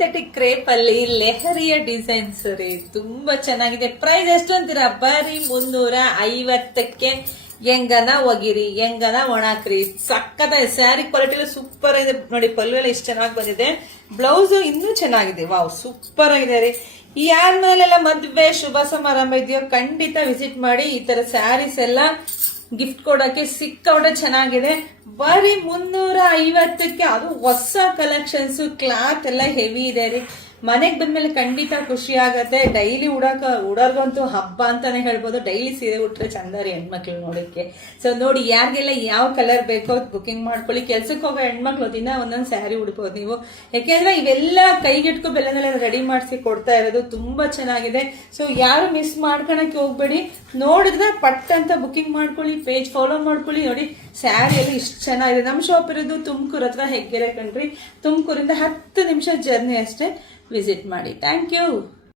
Synthetic crepe ಅಲ್ಲಿ leheriya designs ರೀ, ತುಂಬಾ ಚೆನ್ನಾಗಿದೆ. ಪ್ರೈಸ್ ಎಷ್ಟು ಅಂತೀರಾ? ಬರೀ 350ಕ್ಕೆ ಹೆಂಗನ ಒಗಿರಿ, ಹೆಂಗನ ಒಣಾಕ್ರಿ. ಸಕ್ಕತ್ತ ಸ್ಯಾರಿ ಕ್ವಾಲಿಟಿ ಸೂಪರ್ ಆಗಿದೆ ನೋಡಿ. ಪಲ್ಲು ಎಲ್ಲ ಇಷ್ಟು ಚೆನ್ನಾಗಿ ಬಂದಿದೆ. ಬ್ಲೌಸ್ ಇನ್ನೂ ಚೆನ್ನಾಗಿದೆ. ವಾವ್, ಸೂಪರ್ ಆಗಿದೆ ರೀ. ಯಾರ ಮೇಲೆಲ್ಲ ಮದ್ವೆ ಶುಭ ಸಮಾರಂಭ ಇದೆಯೋ ಖಂಡಿತ ವಿಸಿಟ್ ಮಾಡಿ. ಈ ತರ ಸ್ಯಾರೀಸ್ ಎಲ್ಲ ಗಿಫ್ಟ್ ಕೊಡಕ್ಕೆ ಸಿಕ್ಕಾಪಟ್ಟೆ ಚೆನ್ನಾಗಿದೆ. ಬರೀ 350ಕ್ಕೆ, ಅದು ಹೊಸ ಕಲೆಕ್ಷನ್ಸ್. ಕ್ಲಾತ್ ಎಲ್ಲ ಹೆವಿ ಇದೆ ರೀ. ಮನೆಗೆ ಬಂದ್ಮೇಲೆ ಖಂಡಿತ ಖುಷಿ ಆಗತ್ತೆ. ಡೈಲಿ ಉಡೋರ್ಗಂತೂ ಹಬ್ಬ ಅಂತಾನೆ ಹೇಳ್ಬೋದು. ಡೈಲಿ ಸೀರೆ ಉಟ್ರೆ ಚಂದ ರೀ ಹೆಣ್ಮಕ್ಳು ನೋಡಕ್ಕೆ. ಸೊ ನೋಡಿ, ಯಾರಿಗೆಲ್ಲ ಯಾವ ಕಲರ್ ಬೇಕೋ ಬುಕಿಂಗ್ ಮಾಡ್ಕೊಳ್ಳಿ. ಕೆಲ್ಸಕ್ಕೆ ಹೋಗೋ ಹೆಣ್ಮಕ್ಳು ದಿನ ಒಂದೊಂದು ಸ್ಯಾರಿ ಉಡ್ಬೋದು ನೀವು. ಯಾಕೆಂದ್ರೆ ಇವೆಲ್ಲ ಕೈಗೆಟ್ಕೋ ಬೆಲೆನೆಲ್ಲ ರೆಡಿ ಮಾಡಿಸಿ ಕೊಡ್ತಾ ಇರೋದು. ತುಂಬಾ ಚೆನ್ನಾಗಿದೆ. ಸೊ ಯಾರು ಮಿಸ್ ಮಾಡ್ಕೊಳಕ್ಕೆ ಹೋಗ್ಬೇಡಿ. ನೋಡಿದ್ರೆ ಪಟ್ ಅಂತ ಬುಕಿಂಗ್ ಮಾಡ್ಕೊಳ್ಳಿ, ಪೇಜ್ ಫಾಲೋ ಮಾಡ್ಕೊಳ್ಳಿ. ನೋಡಿ, ಸ್ಯಾರಿ ಎಲ್ಲ ಇಷ್ಟು ಚೆನ್ನಾಗಿದೆ. ನಮ್ಮ ಶಾಪ್ ಇರೋದು ತುಮಕೂರು ಹತ್ರ ಹೆಗ್ಗೆರೆ ಕಣ್ರಿ. ತುಮಕೂರಿಂದ 10 ನಿಮಿಷ ಜರ್ನಿ ಅಷ್ಟೇ. ವಿಸಿಟ್ ಮಾಡಿ. Thank you.